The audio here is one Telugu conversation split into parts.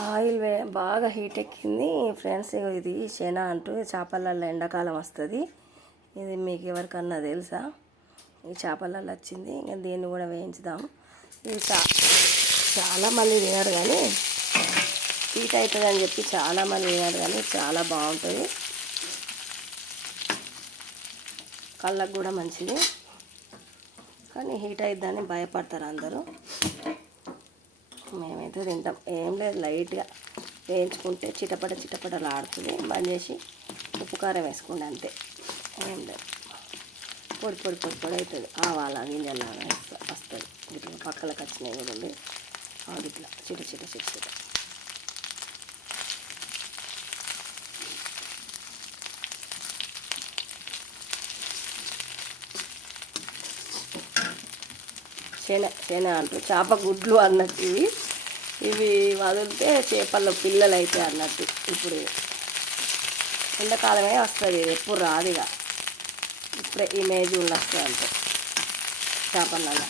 ఆయిల్ బాగా హీట్ ఎక్కింది ఫ్రెండ్స్. ఇది శనా అంటూ చేపలలో ఎండాకాలం వస్తుంది. ఇది మీకు ఎవరికన్నా తెలుసా? ఈ చేపలలో వచ్చింది. ఇంకా దీన్ని కూడా వేయించుదాం. ఇది చాలామంది తినరు కానీ హీట్ అవుతుంది అని చెప్పి చాలామంది తినరు కానీ చాలా బాగుంటుంది. కళ్ళకు కూడా మంచిది కానీ హీట్ అవుతుందని భయపడతారు అందరూ. మేమైతే తింటాం. ఏం లేదు, లైట్గా వేయించుకుంటే చిటపటలాడుతుంది. బంద్ చేసి ఉప్పు కారం వేసుకోండి అంతే. ఏం లేదు, పొడి అవుతుంది. ఆవాల గింజలాగా వస్తుంది. ఇట్లా పక్కలకు వచ్చినాయి కూడా ఉంది. ఇట్లా చిట శన అంటూ చేప గుడ్లు అన్నట్టు ఇవి వదిలితే చేపల్లో పిల్లలు అయితే అన్నట్టు. ఇప్పుడు ఎండాకాలమే వస్తుంది, ఇది ఎప్పుడు రాదు. ఇక ఇప్పుడే ఈ మే జూన్లో వస్తుంది అంతే చేపలలో.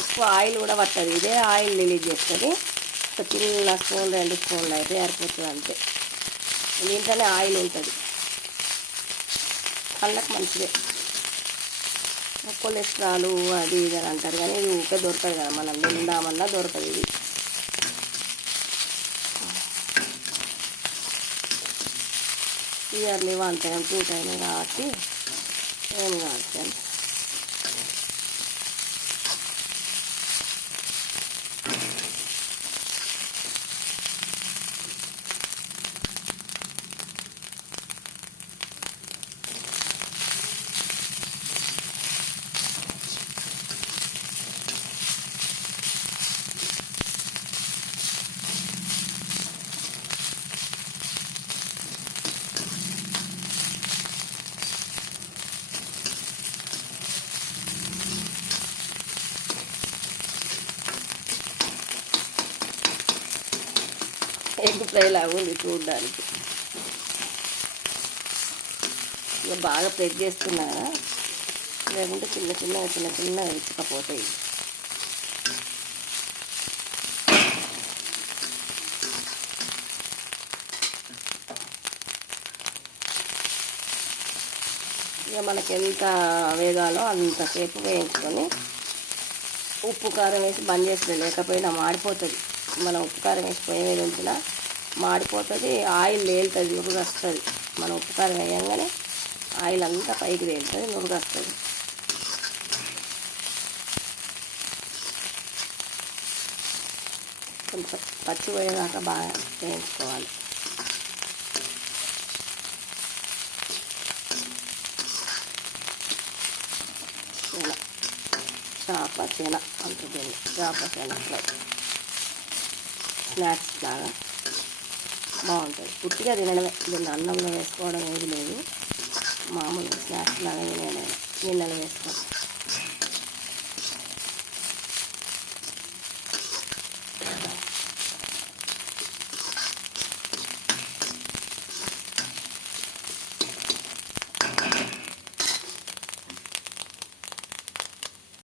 ఎక్కువ ఆయిల్ కూడా పట్టదు, ఇదే ఆయిల్ రిలీజ్ చేస్తుంది. ఒక చిన్న స్పూన్ 2 స్పూన్లు అయితే సరిపోతుంది అంతే. దీంట్లోనే ఆయిల్ ఉంటుంది, కళ్ళకు మంచిదే. కొలెస్ట్రాల్ అది ఇది అని అంటారు కానీ ఇది ఊకే దొరకదు కదా, మనం తిందామన్నా దొరకదు. ఇది ఇయర్లీ 1 టైం 2 టైం కాబట్టి ఏం కాదు ఫ్రెండ్స్. ఎగ్ ఫ్రై లాగా ఉంది చూడడానికి. ఇక బాగా ప్రెస్ చేస్తున్నా కదా, లేకుంటే చిన్న ఇచ్చకపోతాయి. ఇక మనకి ఎంత వేగాలో అంతసేపు వేయించుకొని ఉప్పు కారం వేసి బంద్ చేస్తుంది. లేకపోయినా మాడిపోతుంది. మనం ఉప్పు కారం వేసి పొయ్యి మీద ఉంచినా మాడిపోతుంది. ఆయిల్ తేలుతుంది, నురుగు వస్తుంది. మనం ఉప్పు కారం వేయంగానే ఆయిల్ అంతా పైకి తేలుతుంది, నురుగు వస్తుంది. కొంచెం పచ్చి పోయేదాకా బాగా వేయించుకోవాలి. చేప అంటుంది. చేప ఫ్రై స్నాక్స్ లాగా బాగుంటుంది. పుట్టిగా తినడమే, దీన్ని అన్నంలో వేసుకోవడం ఏది లేదు. మామూలుగా స్నాక్స్ లాగా తినడమే, గిన్నెలో వేసుకోవాలి.